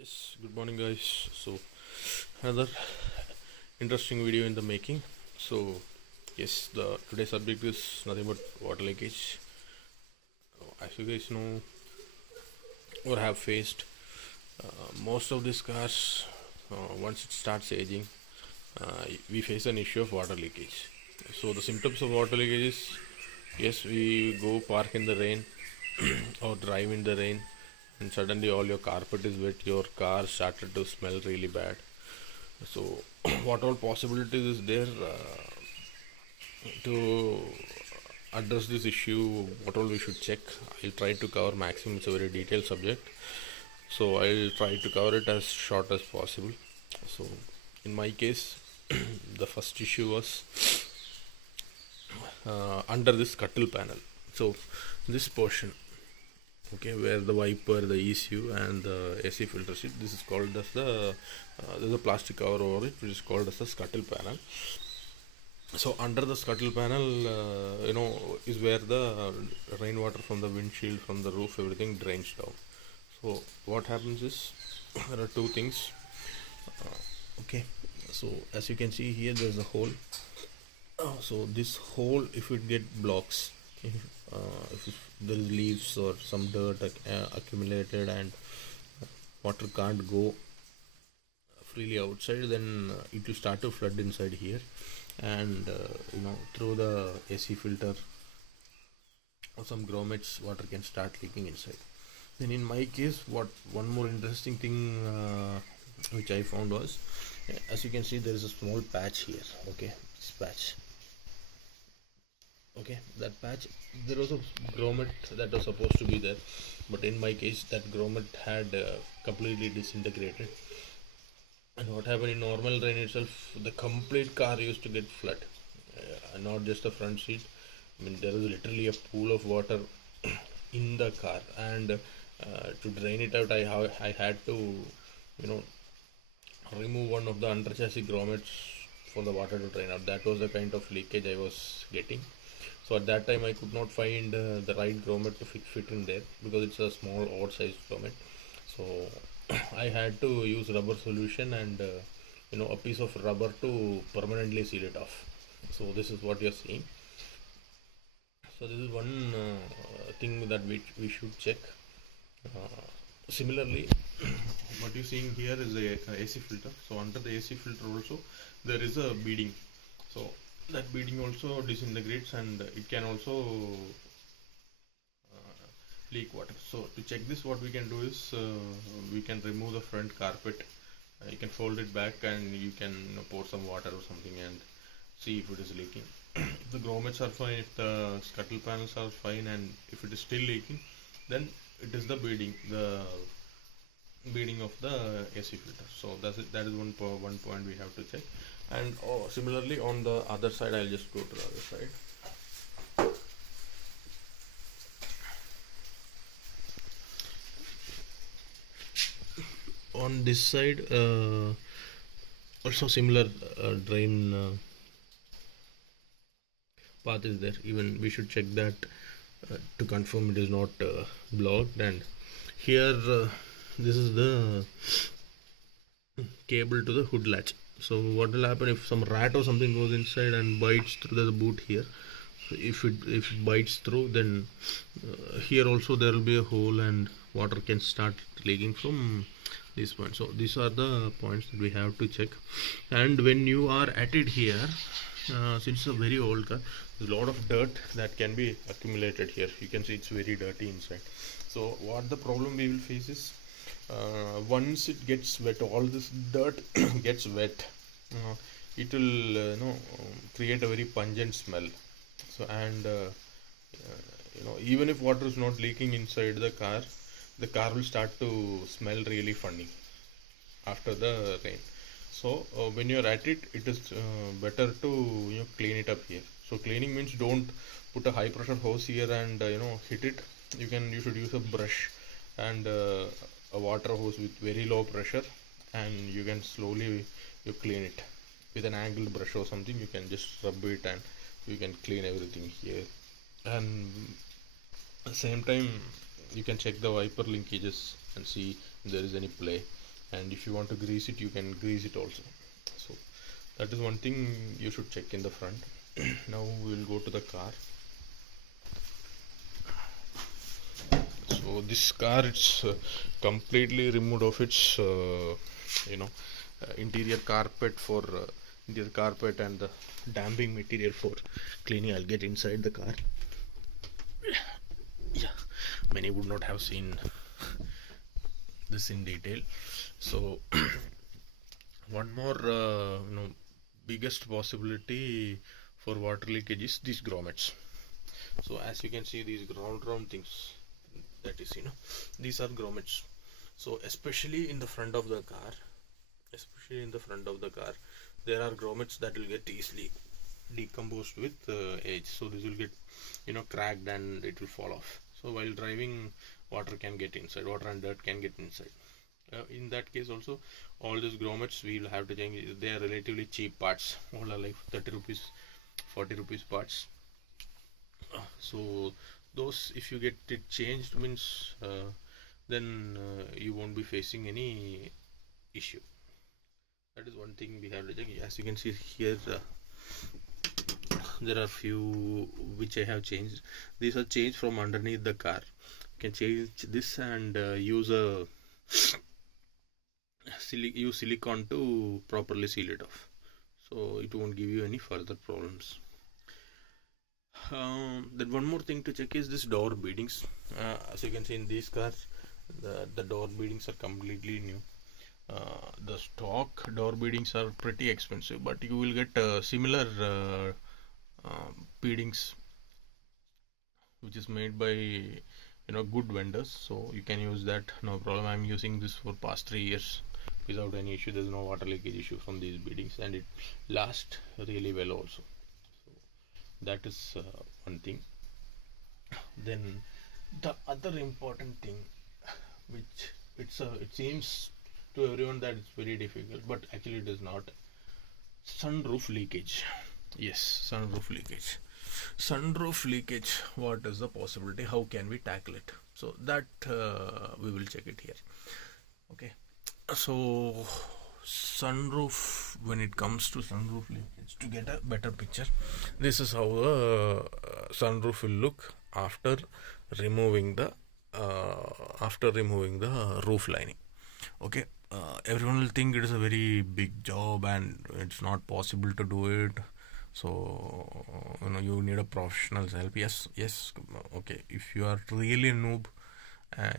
Yes, good morning, guys. So, another interesting video in the making. So, yes, the today's subject is nothing but water leakage. As you guys know or have faced, most of these cars, once it starts aging, we face an issue of water leakage. So, the symptoms of water leakage is yes, we go park in the rain or drive in the rain, and suddenly all your carpet is wet, your car started to smell really bad. So, what all possibilities is there to address this issue? What all we should check? I'll try to cover maximum. It's a very detailed subject, so I'll try to cover it as short as possible. So, in my case, the first issue was under this scuttle panel. So, this portion, okay, where the wiper, the ECU, and the AC filter sit, this is called as the there's a plastic cover over it, which is called as the scuttle panel. So under the scuttle panel, is where the rainwater from the windshield, from the roof, everything drains down. So what happens is there are two things. Okay, so as you can see here, there's a hole. So this hole, if it get blocks, if there is leaves or some dirt accumulated and water can't go freely outside, then it will start to flood inside here, and through the AC filter or some grommets, water can start leaking inside. Then in my case, what one more interesting thing which I found was, as you can see, there is a small patch here. Okay, this patch. Okay, that patch, there was a grommet that was supposed to be there, but in my case that grommet had completely disintegrated. And what happened, in normal rain itself, the complete car used to get flood, not just the front seat. I mean, there was literally a pool of water in the car, and to drain it out, I had to, remove one of the under chassis grommets for the water to drain out. That was the kind of leakage I was getting. So at that time I could not find the right grommet to fit in there, because it's a small odd sized grommet. So I had to use rubber solution and a piece of rubber to permanently seal it off. So this is what you're seeing. So this is one thing that we should check. Similarly, what you're seeing here is a AC filter. So under the AC filter also there is a beading. So that beading also disintegrates, and it can also leak water. So to check this, what we can do is we can remove the front carpet. You can fold it back and you can pour some water or something and see if it is leaking. If the grommets are fine, if the scuttle panels are fine, and if it is still leaking, then it is the beading of the AC filter. So that's it. That is one point we have to check. And similarly on the other side, I'll just go to the other side. On this side, also similar drain path is there. Even we should check that to confirm it is not blocked. And here, this is the cable to the hood latch. So what will happen if some rat or something goes inside and bites through? There's a boot here. So if it bites through, then here also there will be a hole and water can start leaking from this point. So these are the points that we have to check. And when you are at it here, since it's a very old car, there's a lot of dirt that can be accumulated here. You can see it's very dirty inside. So what the problem we will face is, once it gets wet, all this dirt gets wet, it will create a very pungent smell. So, and even if water is not leaking inside the car will start to smell really funny after the rain. So when you're at it, it is better to clean it up here. So cleaning means, don't put a high pressure hose here and hit it. You should use a brush and a water hose with very low pressure, and you can slowly clean it with an angled brush or something. You can just rub it and you can clean everything here. And at the same time, you can check the wiper linkages and see if there is any play. and if you want to grease it, you can grease it also. So that is one thing you should check in the front. Now we will go to the car. So this car, it's completely removed of its interior carpet and the damping material for cleaning. I'll get inside the car. Yeah, many would not have seen this in detail. So one more biggest possibility for water leakage is these grommets. So as you can see, these round things, that is, these are grommets. So especially in the front of the car, there are grommets that will get easily decomposed with age. So this will get cracked and it will fall off. So while driving, water and dirt can get inside. In that case also, all these grommets we will have to change. They are relatively cheap parts, all are like 30 rupees, 40 rupees parts. So those, if you get it changed, means then you won't be facing any issue. That is one thing we have to check. As you can see here, there are few which I have changed. These are changed from underneath the car. You can change this and use silicone to properly seal it off, so it won't give you any further problems. Then one more thing to check is this door beadings. As you can see in these cars, the door beadings are completely new. The stock door beadings are pretty expensive, but you will get similar beadings which is made by good vendors, so you can use that, no problem. I'm using this for past 3 years without any issue. There's no water leakage issue from these beadings, and it lasts really well also. So that is one thing. Then the other important thing, which it seems to everyone that it's very difficult, but actually it is not. Sunroof leakage. Yes, sunroof leakage. What is the possibility? How can we tackle it? So that we will check it here. Okay, so sunroof, when it comes to sunroof leakage, to get a better picture, this is how the sunroof will look after removing the roof lining. Okay, everyone will think it is a very big job and it's not possible to do it. So you need a professional's help. Yes, okay, if you are really a noob,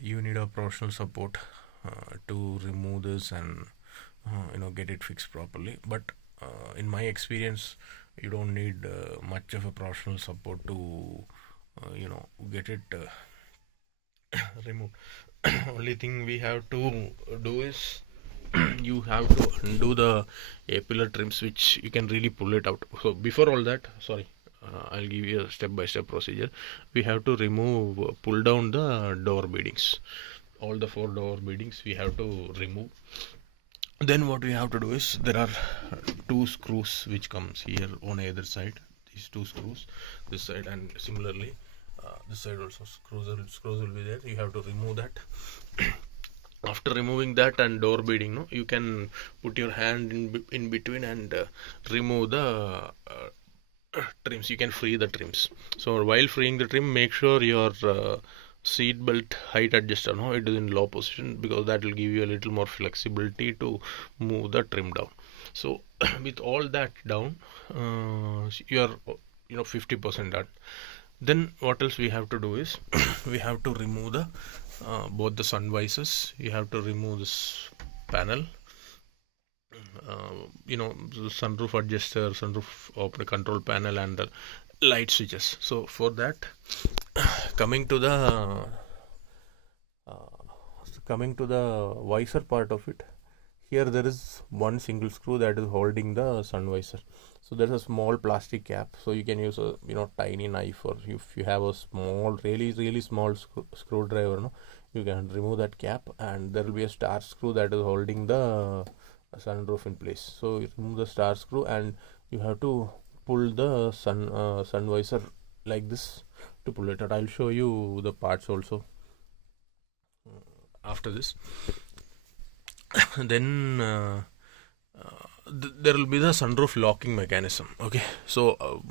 you need a professional support to remove this and get it fixed properly. But in my experience, you don't need much of a professional support to get it removed. Only thing we have to do is you have to undo the A-pillar trims, which you can really pull it out. So before all that, I'll give you a step-by-step procedure. We have to pull down the door beadings. All the 4 door beadings we have to remove. Then what we have to do is, there are 2 screws which comes here on either side. These 2 screws, this side, and similarly this side also screws will be there. You have to remove that. After removing that and door beading, you can put your hand in between and remove the trims. You can free the trims. So while freeing the trim, make sure your seat belt height adjuster it is in low position, because that will give you a little more flexibility to move the trim down. So with all that down, you are 50% done. Then what else we have to do is we have to remove the both the sun visors. You have to remove this panel, the sunroof adjuster, sunroof open control panel, and the light switches. So for that, coming to the visor part of it, here there is one single screw that is holding the sun visor. So there's a small plastic cap, so you can use a tiny knife, or if you have a small, really small screwdriver, you can remove that cap, and there will be a star screw that is holding the sunroof in place. So you remove the star screw and you have to pull the sun visor like this to pull it out. I'll show you the parts also after this. Then there will be the sunroof locking mechanism. Okay, so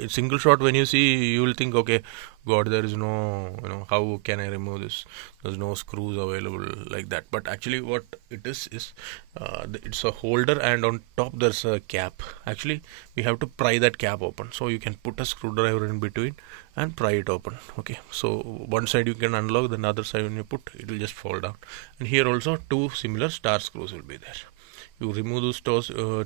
in single shot, when you see, you will think, okay, God, there is no, how can I remove this? There's no screws available like that. But actually, what it is it's a holder, and on top there's a cap. Actually, we have to pry that cap open. So you can put a screwdriver in between and pry it open. Okay, so one side you can unlock, then the other side when you put, it will just fall down. And here also two similar star screws will be there. You remove those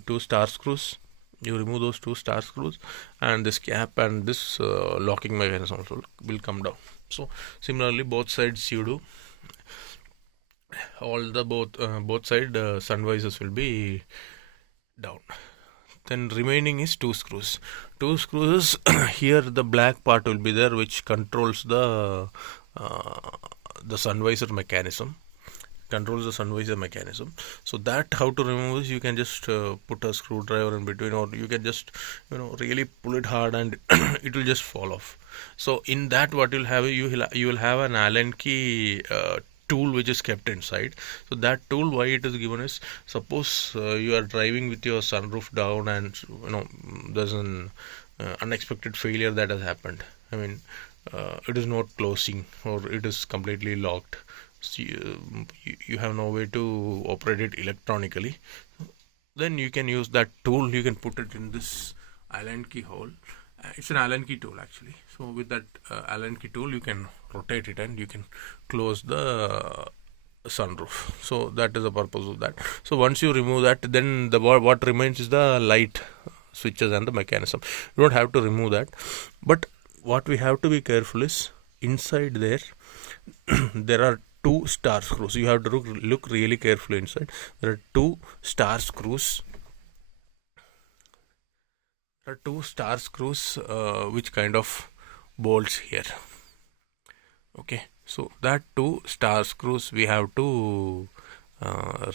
two star screws. You remove those two star screws, and this cap and this locking mechanism also will come down. So similarly, both sides you do. All the both side sun visors will be down. Then remaining is two screws. Two screws. Here the black part will be there, which controls the sun visor mechanism. Controls the sun visor mechanism. So that how to remove is, you can just put a screwdriver in between, or you can just really pull it hard and it will just fall off. So in that, what you'll have, you will have an Allen key tool which is kept inside. So that tool, why it is given is, suppose you are driving with your sunroof down and there's an unexpected failure that has happened. I mean, it is not closing, or it is completely locked. So you have no way to operate it electronically. Then you can use that tool. You can put it in this Allen key hole. It's an Allen key tool actually. So with that Allen key tool, you can rotate it and you can close the sunroof. So that is the purpose of that. So once you remove that, then what remains is the light switches and the mechanism. You don't have to remove that, but what we have to be careful is, inside there there are two star screws. You have to look really carefully inside. There are two star screws. There are two star screws which kind of bolts here. Okay, so that two star screws we have to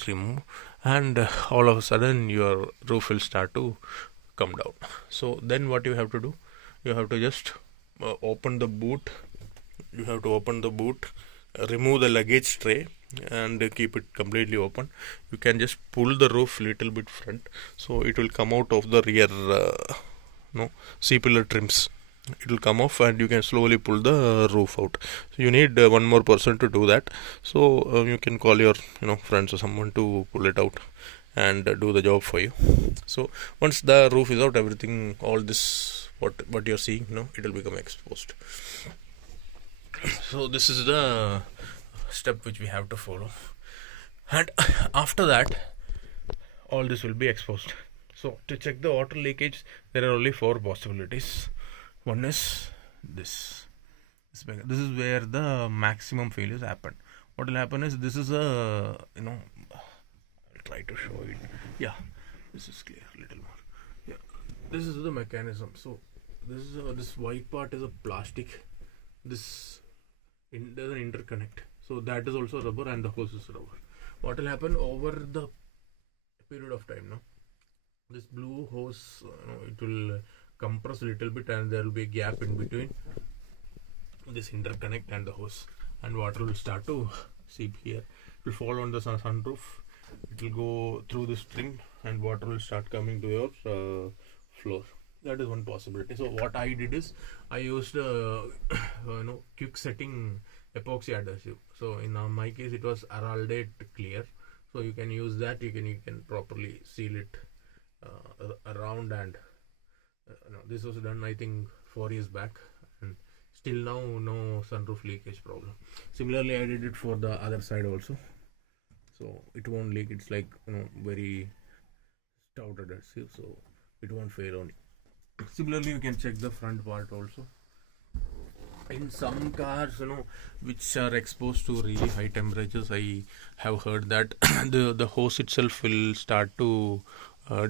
remove, and all of a sudden your roof will start to come down. So then what you have to do, you have to just open the boot. You have to open the boot, remove the luggage tray, and keep it completely open. You can just pull the roof little bit front, so it will come out of the rear C-pillar trims. It will come off, and you can slowly pull the roof out. So you need one more person to do that. So you can call your friends or someone to pull it out and do the job for you. So once the roof is out, everything, all this what you're seeing, it will become exposed. So this is the step which we have to follow, and after that all this will be exposed. So to check the water leakage, there are only four possibilities. One is this is where the maximum failures happen. What will happen is, this is a I'll try to show it. Yeah, this is clear a little more. Yeah, this is the mechanism. So this white part is a plastic. This there's an interconnect, so that is also rubber, and the hose is rubber. What will happen over the period of time now, this blue hose it will compress a little bit, and there will be a gap in between this interconnect and the hose, and water will start to seep here. It will fall on the sunroof. It will go through the string, and water will start coming to your floor. That is one possibility. So what I did is, I used quick setting epoxy adhesive. So in my case, it was Araldate clear. So you can use that. You can properly seal it around, and this was done, I think, 4 years back, and still now no sunroof leakage problem. Similarly, I did it for the other side also. So it won't leak. It's like very stout adhesive, so it won't fail on it. Similarly, you can check the front part also. In some cars, which are exposed to really high temperatures, I have heard that the hose itself will start to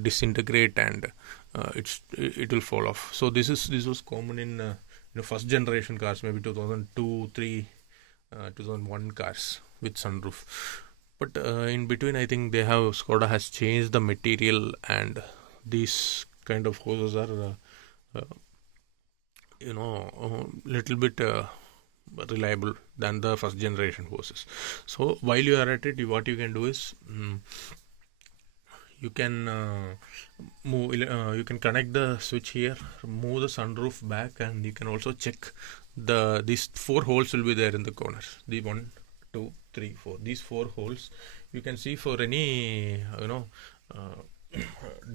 disintegrate, and it will fall off. So this was common in first generation cars, maybe 2002, 3, 2001 cars with sunroof. But in between, I think Skoda has changed the material, and these kind of hoses are little bit reliable than the first generation hoses. So while you are at it, what you can do is you can you can connect the switch here, move the sunroof back, and you can also check these 4 holes will be there in the corners. The 1, 2, 3, 4. These 4 holes you can see for any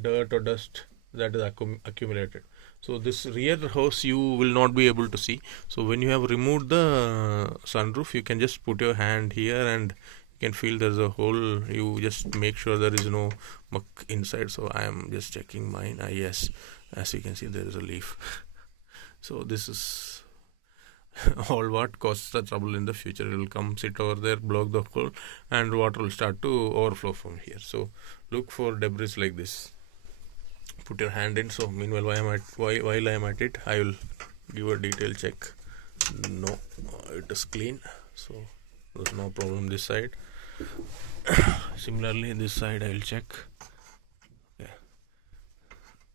dirt or dust that is accumulated. So this rear hose you will not be able to see. So when you have removed the sunroof, you can just put your hand here and you can feel there's a hole. You just make sure there is no muck inside. So I am just checking mine. Yes, as you can see, there is a leaf. So this is all what causes the trouble in the future. It will come sit over there, block the hole, and water will start to overflow from here. So look for debris like this. Put your hand in. So meanwhile, while I am at it, I will give a detailed check. No, it is clean. So there's no problem this side. Similarly, this side I will check. Okay.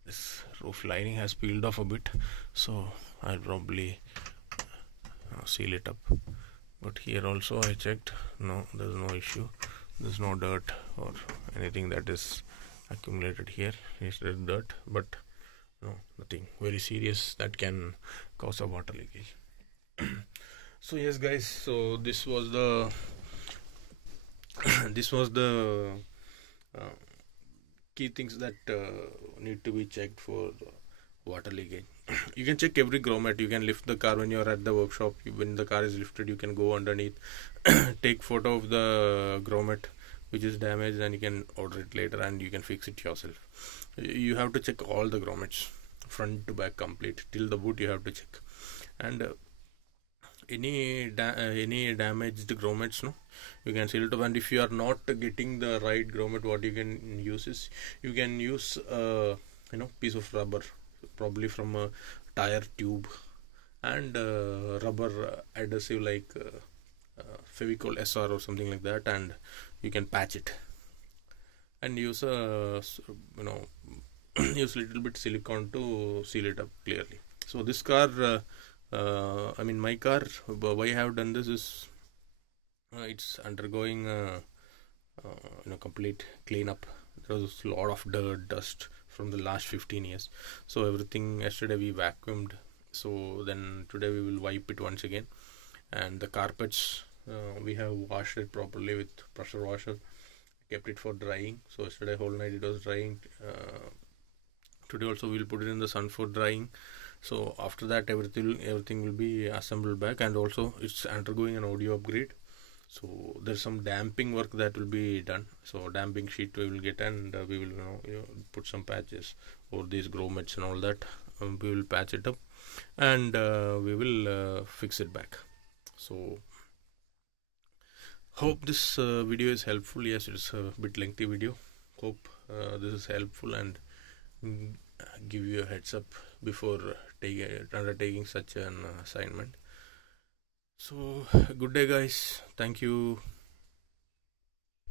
This roof lining has peeled off a bit, so I'll probably seal it up. But here also I checked. No, there's no issue. There's no dirt or anything that is accumulated here. Yes, there's dirt, but no, nothing very serious that can cause a water leakage. So yes guys, so this was the key things that need to be checked for water leakage. You can check every grommet. You can lift the car when you are at the workshop. When the car is lifted, you can go underneath, take photo of the grommet which is damaged, and you can order it later and you can fix it yourself. You have to check all the grommets front to back complete till the boot. You have to check, and any damaged grommets, no, you can seal it up. And if you are not getting the right grommet, what you can use is you can use piece of rubber, probably from a tire tube, and rubber adhesive like Fevicol SR or something like that, and you can patch it and use use little bit silicone to seal it up clearly. So this car, my car, why I have done this is it's undergoing complete cleanup. There was a lot of dirt, dust from the last 15 years. So everything, yesterday we vacuumed. So then today we will wipe it once again. And the carpets, we have washed it properly with pressure washer. Kept it for drying. So yesterday whole night it was drying. Today also we'll put it in the sun for drying. So after that everything will be assembled back, and also it's undergoing an audio upgrade. So there's some damping work that will be done. So damping sheet we will get, and we will put some patches over these grommets and all that. We will patch it up, and we will fix it back. So hope this video is helpful. Yes, it's a bit lengthy video. Hope this is helpful and give you a heads up before undertaking such an assignment. So good day guys, thank you.